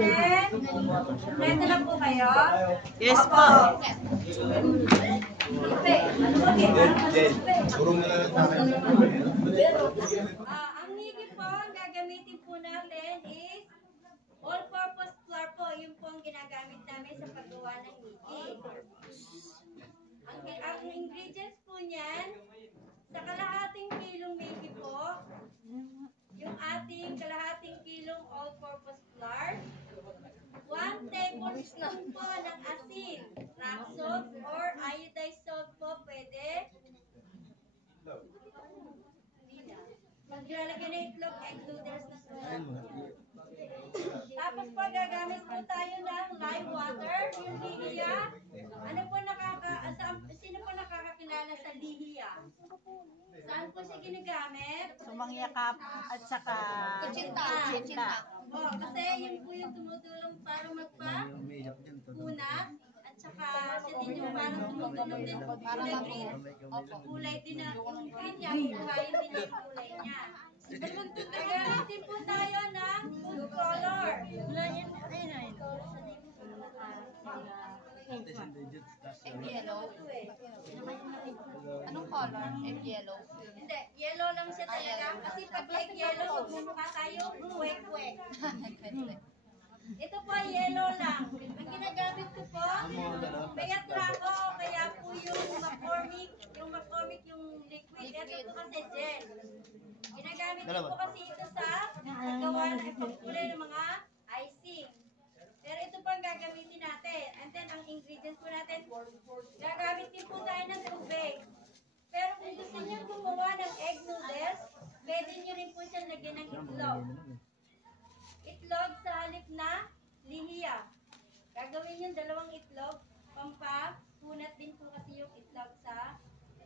natin. Kompleto na po kayo? Yes po. Ang nigi po, ang gagamitin po natin is all-purpose flour po. Yun po ang ginagamit namin sa paggawa ng nigi. Ang ingredients po niyan, sa kalahating kilong nigi po, yung ating kalahating kilong all-purpose flour, 1 tablespoon po ng asin, rock salt or iodized salt po pwede. Maglalagyan ng itlog, egg noodles na po. Tapos po gagamit po tayo ng lime water, yung lihiya. Ano po sino po nakakakilala sa lihiya? Saan po siya ginagamit? Sumangyakap at saka Kutsinta. Kasi yun po yung tumutulong para magpa-kunat. At saka siya din yung parang tumutulong din kulay green. Kulay din na yung green niya. Kumain din yung kulay niya. Gagamitin po tayo ng food color. Egg yellow. Anong color? Egg yellow. Hindi, yellow lang siya talaga. Kasi pag egg yellow, magmumukha tayo kwek-kwek. Ito po, yellow lang. Ang ginagamit ko po, mayat na ako, kaya po yung McCormick, yung liquid. Ito po kasi gel. Ginagamit ko po kasi ito sa paggawa ng pagkulay ng mga icing. Pero ito po ang gagamitin natin. And then, ang ingredients po natin, gagamit din po tayo ng tubig. Pero kung gusto niyo gumawa ng egg noodles, pwede niyo rin po siyang lagyan ng itlog. Itlog sa halip na lihiya. Gagawin yung 2 itlog, pampakunat din po kasi yung itlog sa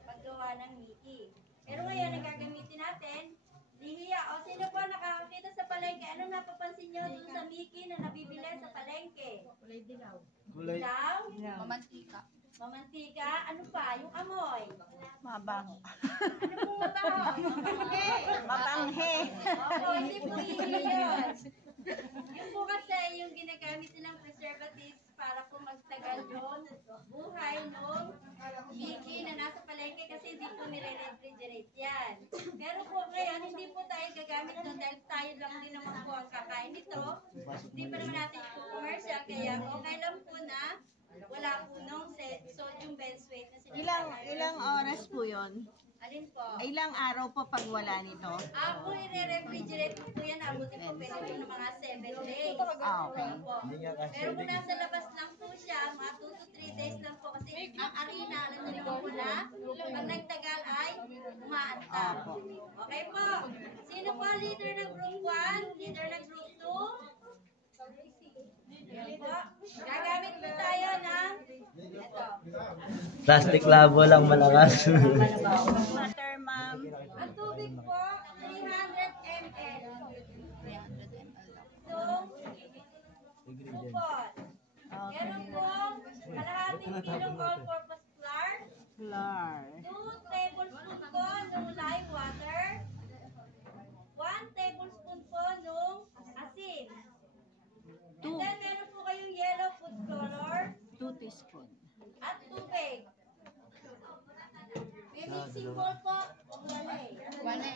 paggawa ng nigi. Pero ngayon, ang gagamitin natin, lihiya. O sino po nakakakita sa palengke? Anong napapansin nyo dun sa Mickey na nabibili sa palengke? Kulay dilaw. Dilaw? Mamantika. Mamantika? Ano pa? Yung amoy? mabango. Ano po mabaho? Mabanghe. Mabanghe. Opo, hindi po yun. Yung po kasi yung ginagamit nilang preservatives para po magtagal yung buhay nung Mickey na nasa palengke kasi hindi po nire-refrigerate yan. Pero po ngayon, hindi po tayo gagamit doon dahil tayo lang din naman po ang kakain nito. Hindi pa naman natin po commercial, kaya okay lang po na wala po nung sodium benzoate na sinasabi. Ilang oras po yun? Alin po? Ilang araw po pag wala nito? Kung i-refrigerate po yan, abutin po pwede po ng mga 7 days. Okay. Opo. Pero kung nasa labas lang po siya, mga 2 to 3 days lang po. Kasi ang harina, alam niyo naman po na, pag nagtagal ay umaantab. Okay po. Sino po leader ng group 1? Leader ng group 2? Yan po. Gagamit po tayo ng ito. Plastic labo lang malakas. Water, ma'am. Ang tubig po, 300 ml. 300 ml. So, kupon. Meron po kalahating kilong all-purpose flour, Flour. 2 tablespoon po ng lime water, 1 tablespoon po ng asin. And then meron po kayong yellow food color 2 teaspoon. at tubig. May mixing bowl po, wala eh. Wala.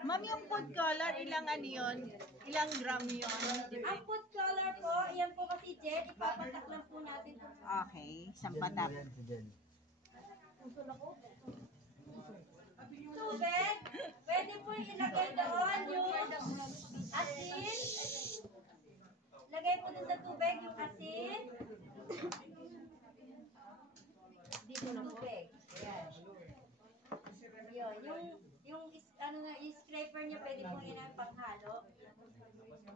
Ma'am, yung food color, ilang ano yun? Ilang gram yun? Ang food color po, yan po kasi gel, ipapatak lang po natin. Okay, isang patak. Tubig, pwede po ilagay doon yung asin. Lagay po dun sa tubig yung asin. Dito na tubig. Ayan. Yun, yung scraper niya pwede po yun ang panghalo.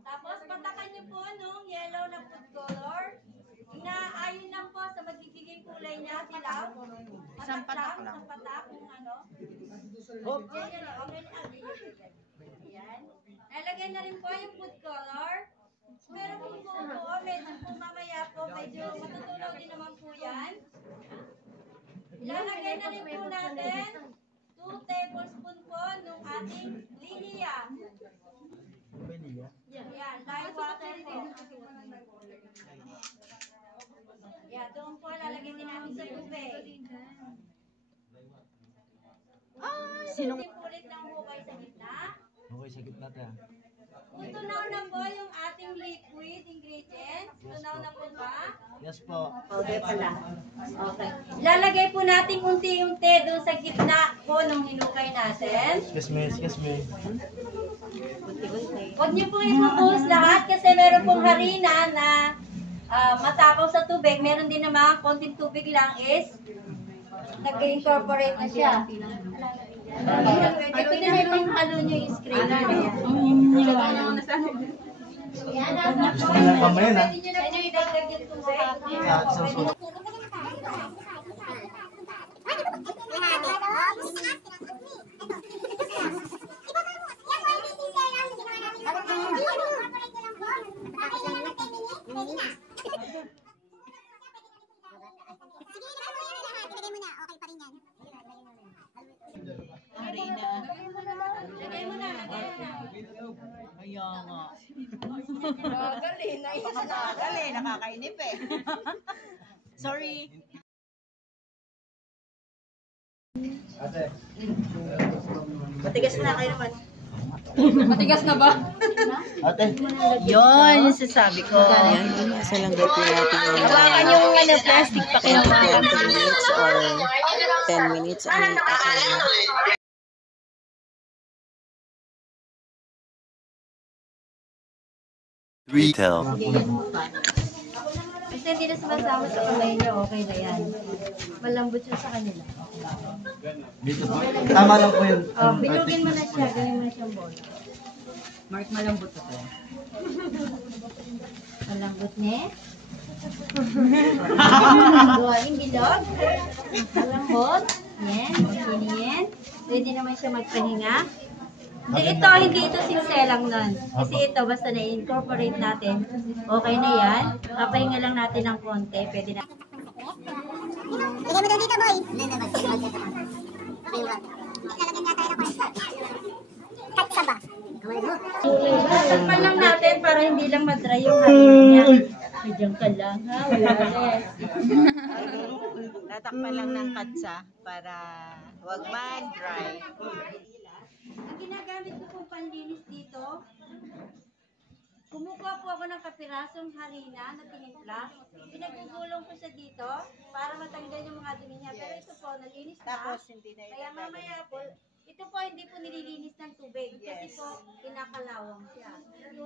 Tapos patakan niyo po nung yellow na food color. Inaayon lang po sa magiging kulay niya, dilaw. Isang patak lang. Isang patak, kung ano. Hop. Yan, okay na. Ayan. Nalagay na rin po yung food color. Pero kung po, medyo po mamaya po, medyo matutunaw din naman po yan. Ilalagay na rin po natin 2 tablespoon po nung ating lihiya. Yan, lime water po. Ulit ng hukay sa gitna. Okay, sa gitna tayo. Tunaw na po yung ating liquid ingredients. Tunaw na po ba? Yes po. Okay pala. Okay. Lalagay po natin unti-unti doon sa gitna po nung hinukay natin. Excuse me, excuse me. Huwag niyo pong ibubuhos lahat kasi meron pong harina na matakaw sa tubig. Meron din naman konting tubig lang is nag-incorporate na siya. Ito din ay pang-halo niyo yung strainer. Yan, nasa po. Gusto nila mamaya na. Pwede niyo na po idagdag yung tubig. Susunod. Harina. Lagay mo na, lagay mo na. Kaya nga. Galing, nakakainip eh. Sorry. Ate. Matigas na kayo naman. Matigas na ba? Ate. Yun, yung sasabi ko. Yan, isa lang daw po natin yung Hawakan yung plastic pa kayo. 20 minutes or 10 minutes ang aking Retail. Basta hindi na sumasama sa kamay niyo, okay na yan. Malambot siya sa kanila. Dito po. Tama lang po yun. Binugin mo na siya, ganyan mo na siyang bola. Mark, malambot ito. Malambot niya. Gawain bilog. Malambot. Yan, masinin. Pwede naman siya magpahinga. Hindi ito sinselang nun. Kasi ito, basta na-incorporate natin, okay na yan. Papahinga lang natin ng konti. Pwede na. Lagay mo daw dito, boy. Lalagyan nga tayo ng cornstarch. Katsa ba? Takpan lang natin para hindi lang madry yung harina niya. Diyan ka lang ha, wala rin. Tatakpan lang ng katsa para wag man dry. Ang ginagamit ko pong panlinis dito, kumukuha po ako ng kapirasong harina na tinimpla. Pinagugulong ko siya dito para matanggal yung mga dumi niya. Pero ito po, nalinis na. Tapos hindi na Kaya mamaya po, ito po hindi po nililinis ng tubig kasi po kinakalawang siya.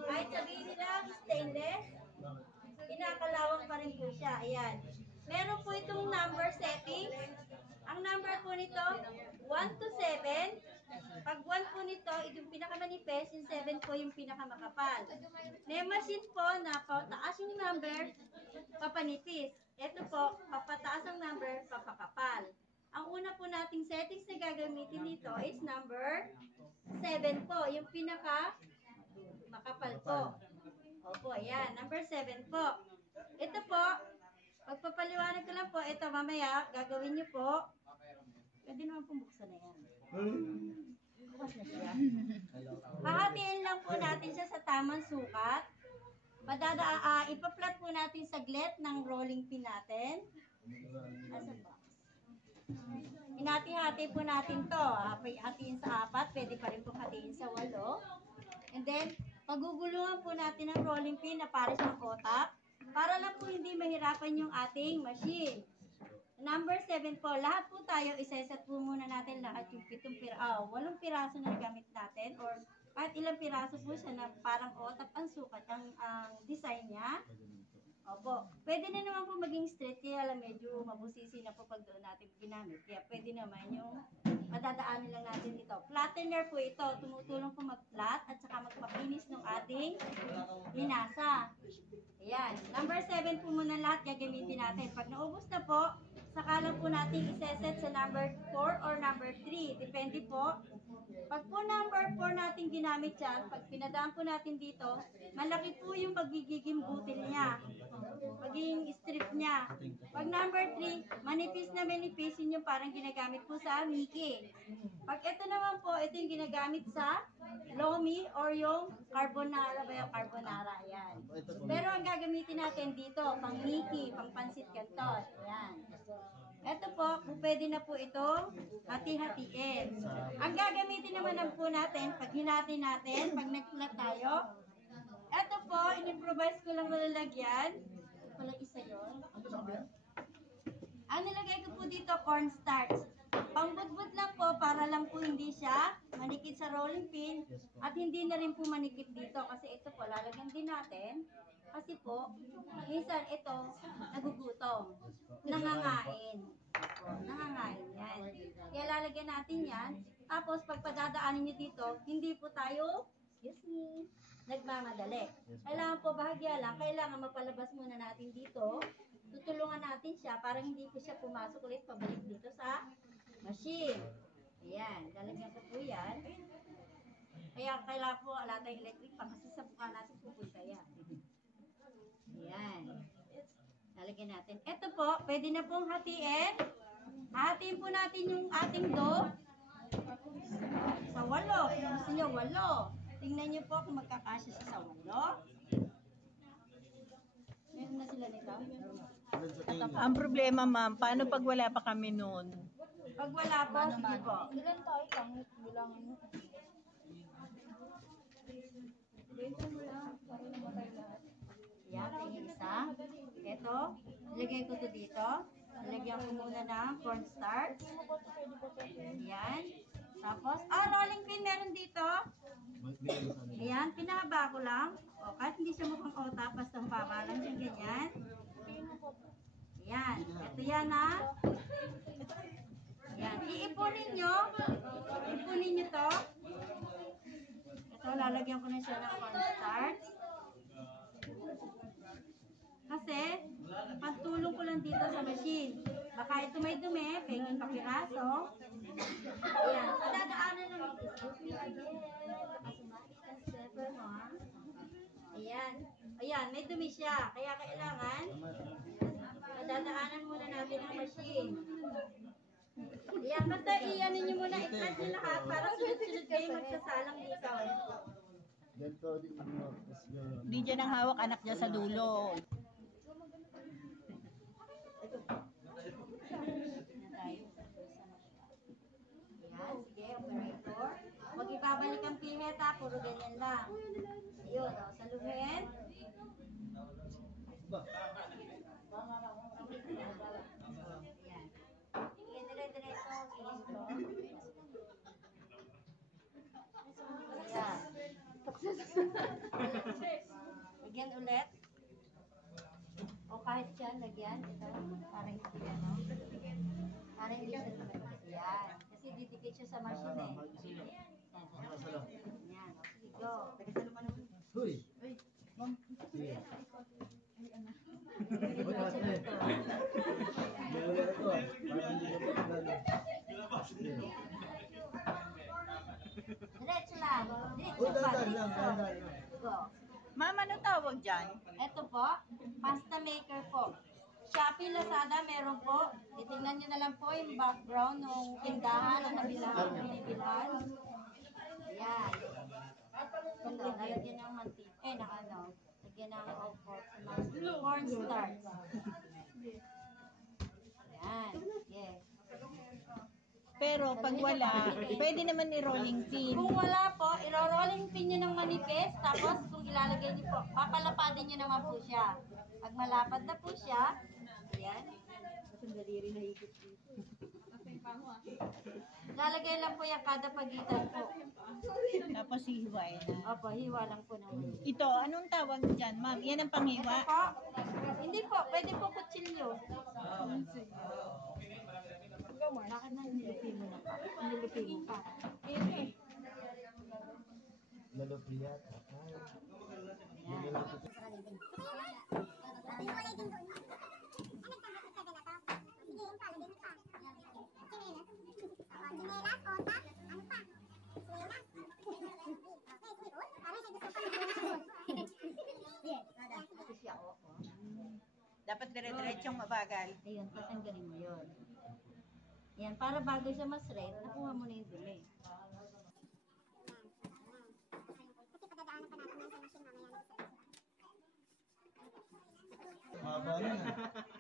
Kahit sabihin nila stainless, kinakalawang pa rin po siya. Ayan. Meron po itong number setting. Ang number po nito, 1 to 7. Pag 1 po nito, ito yung pinakamanipis, yung 7 po yung pinakamakapal. May machine po na pataas yung number, papanipis. Ito po, papataas ang number, papakapal. Ang una po nating settings na gagamitin dito is number 7 po, yung pinaka makapal po. Opo, ayan, number 7 po. Ito po, pagpapaliwanag ko lang po, ito mamaya, gagawin nyo po. Pwede naman pong buksan na yan. Bukas na siya. Hahatiin lang po natin siya sa tamang sukat. Ipa-flat po natin saglit ng rolling pin natin. Asan ba? Hinati-hati po natin to. Hatiin sa 4, pwede pa rin po hatiin sa 8. And then, pagugulungan po natin ang rolling pin na pares ng kotak para lang po hindi mahirapan yung ating machine. Number 7 po, lahat po tayo, iseset po muna natin lahat yung 8 piraso na nagamit natin or kahit ilang piraso po siya na parang otak ang sukat, ang design niya. Opo, pwede na naman po maging straight, kaya lang medyo mabusisi na po pag doon natin ginamit. Kaya pwede naman yung madadaanan lang natin ito. Flattener po ito, tumutulong po mag-flat at saka magpapinis ng ating linasa. Ayan, number 7 po muna lahat gagamitin natin. Pag naubos na po, saka lang po natin iseset sa number 4 or number 3. Depende po. Pag po number 4 natin ginamit yan, pag pinadaan po natin dito, malaki po yung pagigiging butil niya. Magiging strip niya. Pag number 3, manipis na manipis, yun yung parang ginagamit po sa Mickey. Pag ito naman po, ito yung ginagamit sa Lomi or yung carbonara ba yung carbonara, yan. Pero ang gagamitin natin dito, pang Mickey, pang pansit canton, yan. Ito po, pwede na po itong hati-hatiin. Ang gagamitin naman po natin, pag hinati natin, pag nagsulat tayo, ito po, in-improvise ko lang malalagyan. Ito pala isa yun. Ang nilagay ko po dito, cornstarch. Pangbudbud lang po, para lang po hindi siya manikit sa rolling pin at hindi na rin po manikit dito kasi ito po, lalagyan din natin. Kasi po, minsan ito, nagugutom. Nangangain. Nangangain yan. Kaya lalagyan natin yan. Tapos, pag padadaanin nyo dito, hindi po tayo, excuse me, nagmamadali. Kailangan po bahagya lang, kailangan mapalabas muna natin dito. Tutulungan natin siya para hindi po siya pumasok ulit pabalik dito sa machine. Ayan, lalagyan ko po yan. Kaya kailangan po ala tayong electric pa kasi sa buka natin pupunta yan. Ayan. Lalagyan natin. Ito po, pwede na pong hatiin. Hatiin po natin yung ating dough sa 8. Kung gusto nyo, 8. Tingnan nyo po kung magkakasya siya sa 8. Meron na sila nito. Ang problema, ma'am, paano pag wala pa kami noon? Pag wala po, sige po. Ilan tayo? Pangit, bilangin mo. Yan, tingin isa. Ito, ilagay ko to dito. Ilagyan ko muna ng cornstarch. Yan. Tapos, rolling pin meron dito. Ayan, pinahaba ko lang. O, kahit hindi siya mukhang otak, basta haba lang siya ganyan. Ayan, ito yan ha. Ayan, iipunin nyo. Ipunin nyo to. Ito, lalagyan ko na siya ng cornstarch. Kasi, pagtulong ko lang dito sa machine. Baka ito may dumi, pengin kapiraso. Ayan, dadaanan lang ito. Ayan. Ayan, may dumi siya. Kaya kailangan, dadaanan muna natin ang machine. Ayan, basta iyanin nyo muna, i-press nyo lahat para sunod-sunod kayo magsasalang dito. Di dyan ang hawak anak niya sa dulo. Ayan, sige, operator. Huwag ibabalik ang pineta, puro ganyan lang. Ayun, saluhin. Ayan. Sige, dire-diretso. Ayan. Lagyan ulit. O kahit siya, lagyan. Ito, para hindi ano. Para hindi siya lumabas. Yan. Kasi didikit siya sa machine eh. Yan. O, sige, go. Huy! Diretso lang. Diretso Uy, pa. dandan lang, Diretso. dandan lang. Go. Ma'am, ano tawag dyan? Ito po, pasta maker po. Shopee, Lazada, meron po. Titingnan nyo na lang po yung background ng tindahan na nabilahan. Ayan. Ito, lalagyan ng mantika. Ng ano. Lagyan ng cornstarch. Ayan. Yes. Pero pag wala, pwede naman i-rolling pin. Kung wala po, iro-rolling pin nyo ng manipis, tapos kung ilalagay nyo po, papalapadin nyo naman po siya. Pag malapad na po siya, ayan. Sandali rin nahigit dito. Lalagay lang po yung kada pagitan po. Tapos hiway na. Opo, hiwa lang po ng manipis. Ito, anong tawag dyan, ma'am? Yan ang panghiwa? Ito po, hindi po, pwede po kutsilyo. Bakit na nilipin mo na pa? Nilipin mo pa. Lalupiyat. Dapat dire-diretsong mabagal. Ayun, tatanggalin mo yun. Yan, para bago siya ma-straight, nakuha mo na yung dumi. Haba na.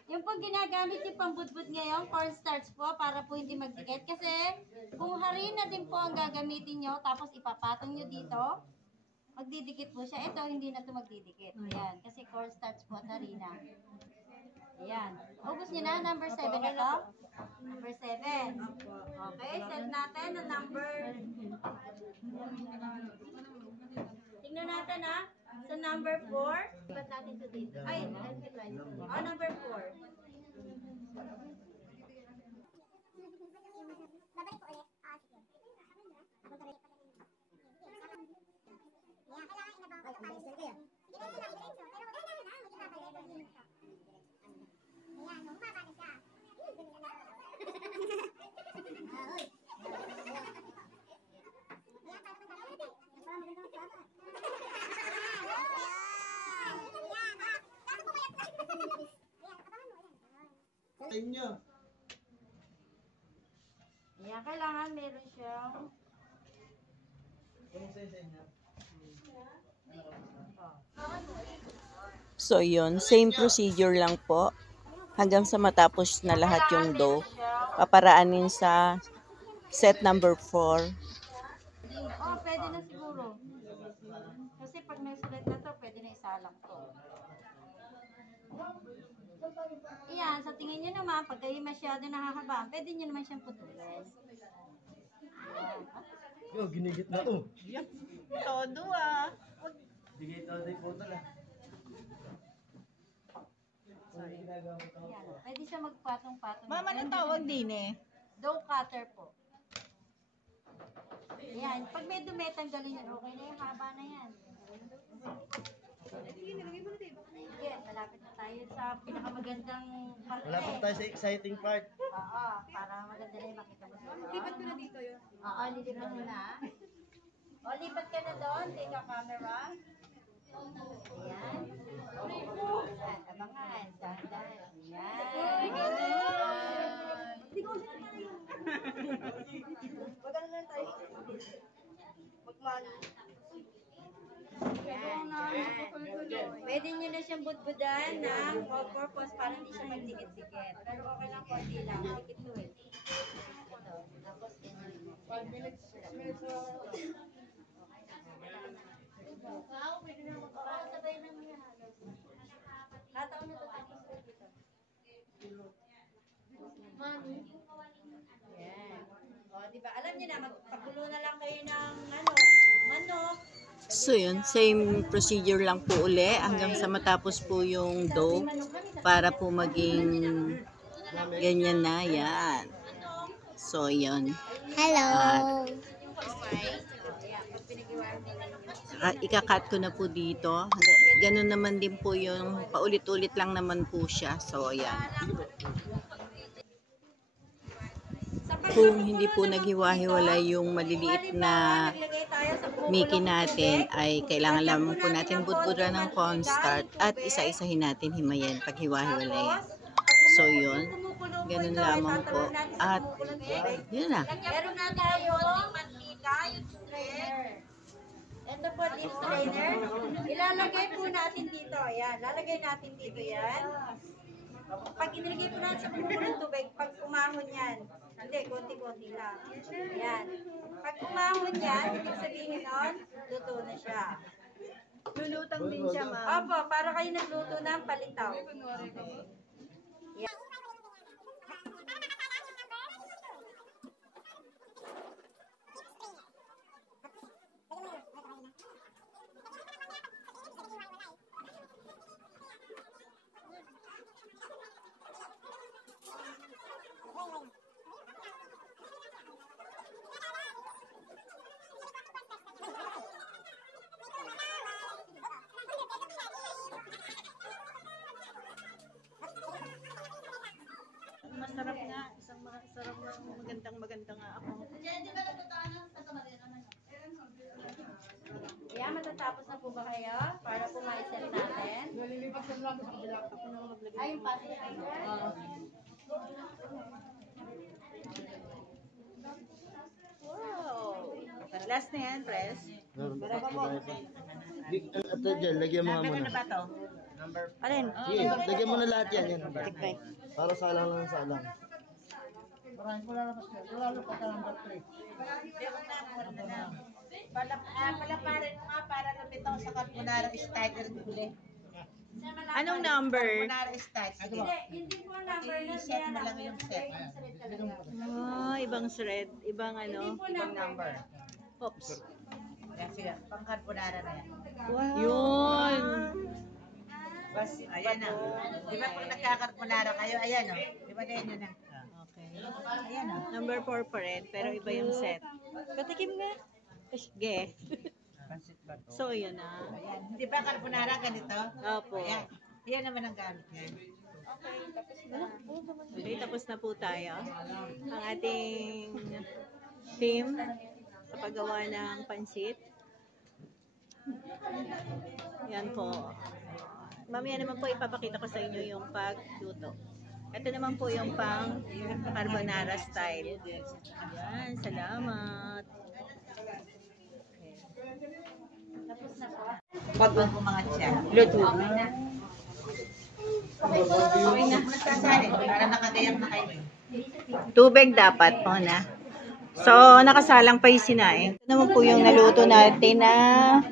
Yung po ginagamit yung pambudbud ngayon, cornstarch po, para po hindi magdikit. Kasi kung harina din po ang gagamitin nyo, tapos ipapatong nyo dito, magdidikit po siya. Ito, hindi na ito magdidikit. Ayan, kasi cornstarch po at harina. Ayan. Ubus nyo na, number 7 na to. Number 7. Okay, set natin ang number. Tingnan natin ha. Sa number 4. Ba't natin ito dito? Ay, number 4. Babalik ko ulit. Sige. Babalik ko ulit. Yeah, kailangan inabaw ko. Sige na lang, diretso. Pero wala na, mag-ibabalik. Ayan, bumaba na siya. Ahoy. Ayan, para magdala natin. Para magandang sama. Sa inyo. Ayan, kailangan meron siyang Kumusta sa inyo? So yun, same procedure lang po. Hanggang sa matapos na lahat yung dough. Paparaanin sa set number 4. pwede na siguro. Kasi pag may sulat na to, pwede na isalang to. Iyan, sa tingin nyo naman, pag kayo masyado nakakabaan, pwede nyo naman siyang putulin. Yo, ginigit na oh. Todo ah. Ginigit na din po tala. Ayan, pwede siya magpatong-patong. Mama, anong tawag din eh? Dough cutter po. Ayan, pag may dumi, tanggalin yun. Okay na yung haba na yan. Sige, malapit na tayo sa pinakamagandang parte. Wala pa tayo sa exciting part. Oo, para maganda na yung makita mo. Lipat ko na dito yun. Oo, lilipat mo na. O, lipat ka na doon. Take a camera. Ayan. Ayan, abangan. Dahan-dahan. Ayan. Wag na lang tayo. Magmano. Pwede nyo na siyang budbudan ng all-purpose para hindi siya magdikit-dikit. Pero okay lang, konti lang. Dikit to eh. Ito. Tapos, 5 minutes, 6 minutes. Wow, pwede na mag-aaral. Sabay na mo yan. Kataon na ito tapos dito. Mami. Yan. O, diba? Alam niyo na, magpakulo na lang kayo ng manok. So yun, same procedure lang po uli hanggang sa matapos po yung dough para po maging ganyan na yan. So yun. Hello. Ika-cut ko na po dito. Ganun naman din po yung paulit-ulit lang naman po siya. So ayan. Kung hindi po naghiwa-hiwalay yung maliliit na Mickey natin, ay kailangan lamang po natin budbudan ng cornstarch at isa-isahin natin himayin pag hiwa-hiwalay. So yun, ganun lamang po. At yun na. Meron na tayo mantika, yung strainer. Ito po, deep strainer. Ilalagay po natin dito. Ayan, lalagay natin dito yan. Pag inilagay po natin sa kumukulong tubig, pag umahon yan, hindi, konti-konti lang. Ayan. Pag umahon yan, ibig sabihin nun, luto na siya. Lulutang din siya, ma'am. Opo, para kayo nagluto ng palitaw. Masarap nga. Isang masarap na magandang nga ako. Ayan, Natapos na po ba kayo? Para po ma-set natin. Ay, yung pati. Wow. Last na yan, press. Ito dyan, lagyan mo nga Number muna. na ba to? Alin? Sige, lagyan mo na lahat yan. Yan. Para salang lang salang. Palaparin mo nga para lumitaw sa carbonara style ng huli. Anong number? Carbonara style. Sige. Hindi po number na I-set mo lang yung set. Ibang thread. Ibang ano? Ibang number. Oops. Yan, sige. Pang carbonara na yan. Yun. Ayan na. Di ba pag nagkakarbonara kayo, ayan o. Di ba ganyan yun na? Okay. Ayan o. Number 4 pa rin, pero iba yung set. Katikim nga. Sige. Pansit ba to? So, yun na. Ayan. Di ba carbonara ganito? Opo. Ayan. Ayan naman ang gamit niya. Okay, tapos na po tayo. Ang ating team sa paggawa ng pansit. Yan po. Mamaya naman po ipapakita ko sa inyo yung pagluto. Ito naman po yung pang carbonara style. Yan, salamat. Pag kumangat siya. Luto. Nagsasali. Para nakadayak na kayo. Tubig dapat po na. So, nakasalang pa yung sinaing. Ito naman po yung naluto natin na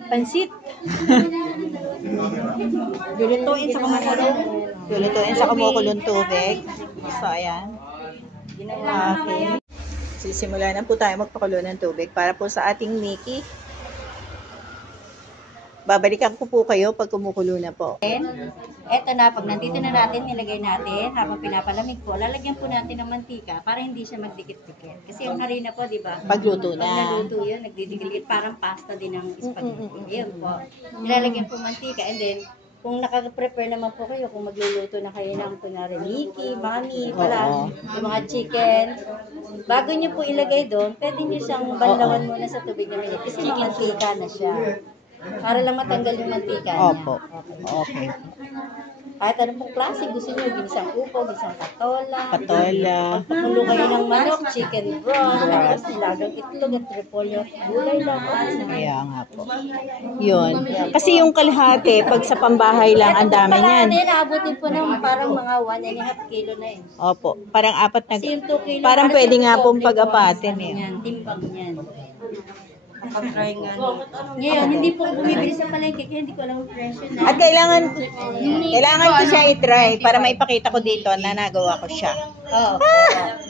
pansit. Lulutuin sa kumukulong. Lulutuin sa kumukulong tubig. So, ayan. Okay. Sisimula na po tayo magpakulo ng tubig para po sa ating Mickey. Babalikan ko po kayo pag kumukulo na po. Eto na, pag nandito na natin, nilagay natin, habang pinapalamig po, lalagyan po natin ng mantika para hindi siya magdikit-dikit. Kasi yung harina po, di ba? Pagluto Pag na. naluto yun, nagdidikit, parang pasta din ng spaghetti. Yun po. Nilalagyan po mantika, and then, kung nakaka-prepare naman po kayo, kung magluluto na kayo ng kunwari Mickey, Mami, pala, yung mga chicken, bago nyo po ilagay doon, pwede nyo siyang banlawan muna sa tubig na mainit. Kasi mantika na siya. Para lang matanggal yung mantika niya. Opo. Okay. Kahit anong pong klase, gusto nyo, ginisang upo, ginisang patola. Patola. Pagpakulo kayo ng manok, chicken broth, tapos nilagang itlog at repolyo. Gulay lang. Kaya nga po. Yun. Kasi yung kalahati, pag sa pambahay lang, ang dami niyan. Kalahati, naabutin po ng parang mga 1.5 kilo na yun. Opo. Parang apat na. Kasi yung 2 kilo, Parang para pwede sa nga pong doble pag-apatin po, eh. yan, timbang yan. Kapag-try nga. Ngayon, hindi po bumibili sa palengke, kaya hindi ko alam yung presyo na. At kailangan ko siya i-try para maipakita ko dito na nagawa ko siya. Oo.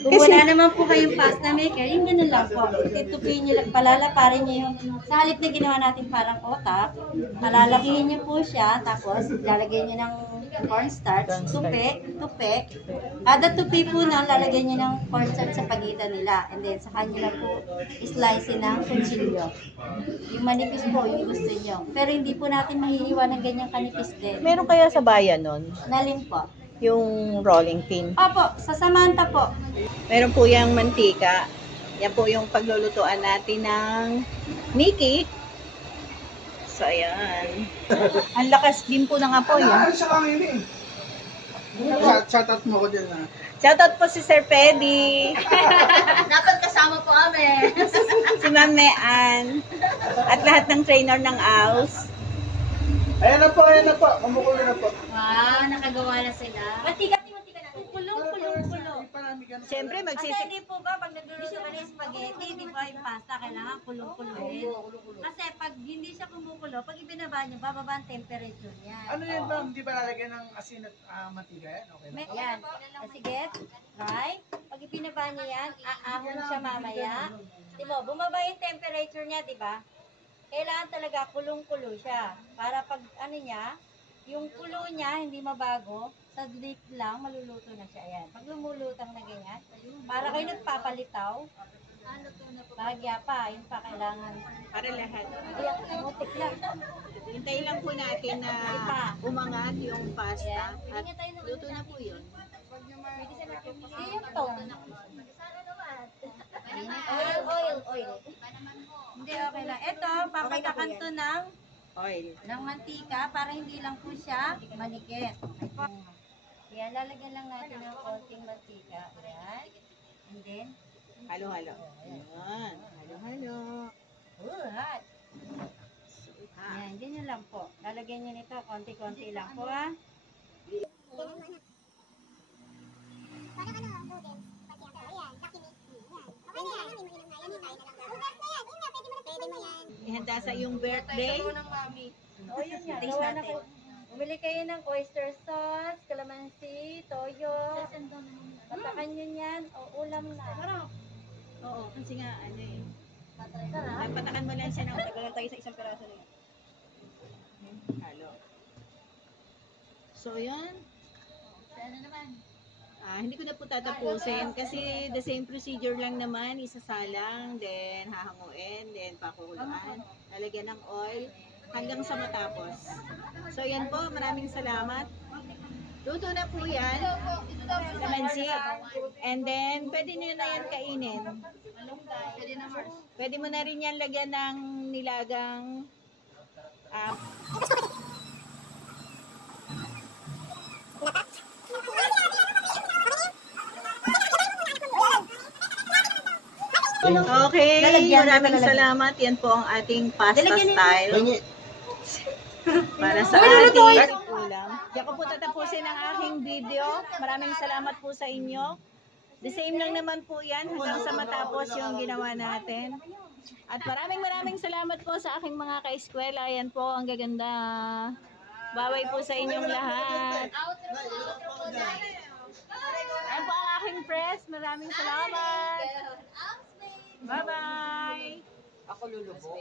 Kung wala naman po kayong pasta maker, yung ganun lang po. Titupiin nyo lang, palalaparin nyo yung, sa halip na ginawa natin parang otak, palalakihin nyo po siya, tapos lalagyan nyo ng cornstarch, tupi. Kada tupi po na, lalagyan nyo ng cornstarch sa pagitan nila. And then, sa kanya lang po, slice ng kutsilyo. Yung manipis po, yung gusto nyo. Pero hindi po natin mahihiwa ng ganyang kanipis din. Meron kaya sa bayan nun, Nalin po. yung rolling pin. Opo, sa Samantha po. Meron po yung mantika. Yan po yung paglulutuan natin ng Mickey. So, ayan. Ang lakas din po ng apoy. Shoutout mo ko dyan na. Shoutout po si Sir Pedi. Dapat kasama po kami. Si Ma'am Mean. At lahat ng trainer ng AUS. Ayan na po. Kumukulo na po. Wow, nakagawa na sila. Mantika na. Kulong. Siyempre, Kasi hindi po ba, pag nagluluto ka ng spaghetti, di ba, yung pasta, kailangan kulong-kulongin. Kasi pag hindi siya kumukulo, pag ibinaba niyo, bababa ang temperature niya. Ano yan ba? Hindi ba lalagyan ng asin at mantika yan? Okay na. Ayan. Sige, try. Pag ibinaba niyo yan, aahon siya mamaya. Di mo, bumaba yung temperature niya, di ba? Kailangan talaga kulong-kulo siya. Para pag ano niya, yung kulo niya hindi mabago, sa date lang, maluluto na siya. Ayan. Pag lumulutang na ganyan, para kayo nagpapalitaw, bahagya pa, yun pa kailangan. Para lahat. Ayan, mutik lang. Hintayin lang po natin na umangat yung pasta. At luto na po yun. Yung tone. Oil. Hindi, okay lang. Ito, papatakan to ng Oil. ng mantika para hindi lang po siya manikit. Yan, lalagyan lang natin ng konting mantika. Ayan. And then, Halo-halo. Ayan. Halo-halo. hot. Yan, ganyan lang po. Lalagyan niyo nito, konti-konti lang po ha. Parang ano, noodles. Pati ang ayan, dakimi. Yan. Okay na yan. Hindi mo inom na yan. Hindi tayo na lang. Bukas na yan. Yun nga, pwede mo yan. Ihanda sa iyong birthday. O, yun yan. Gawa na kayo. Bumili kayo ng oyster sauce, calamansi, toyo. Patakan nyo yan o ulam na. Oo, kasi nga, ano eh. Patakan mo lang siya ng tagalan tayo sa isang peraso na yun. Halo. So, yun. Hindi ko na po tatapusin kasi the same procedure lang naman, isasalang, then hahanguin, then pakukuluan, lalagyan ng oil, hanggang sa matapos. So yan po, maraming salamat. Luto na po yan, lamansi, and then pwede nyo na yan kainin. Pwede mo na rin yan lagyan ng nilagang Okay, maraming salamat. Yan po ang ating pasta style para sa ating ulam. Diyan ko po tatapusin ang aking video. Maraming salamat po sa inyo. The same lang naman po yan hanggang sa matapos yung ginawa natin. At maraming salamat po sa aking mga ka-eskwela. Yan po, ang gaganda. Baway po sa inyong lahat. Yan po ang aking press. Maraming salamat. Bye-bye! Ako lulubog.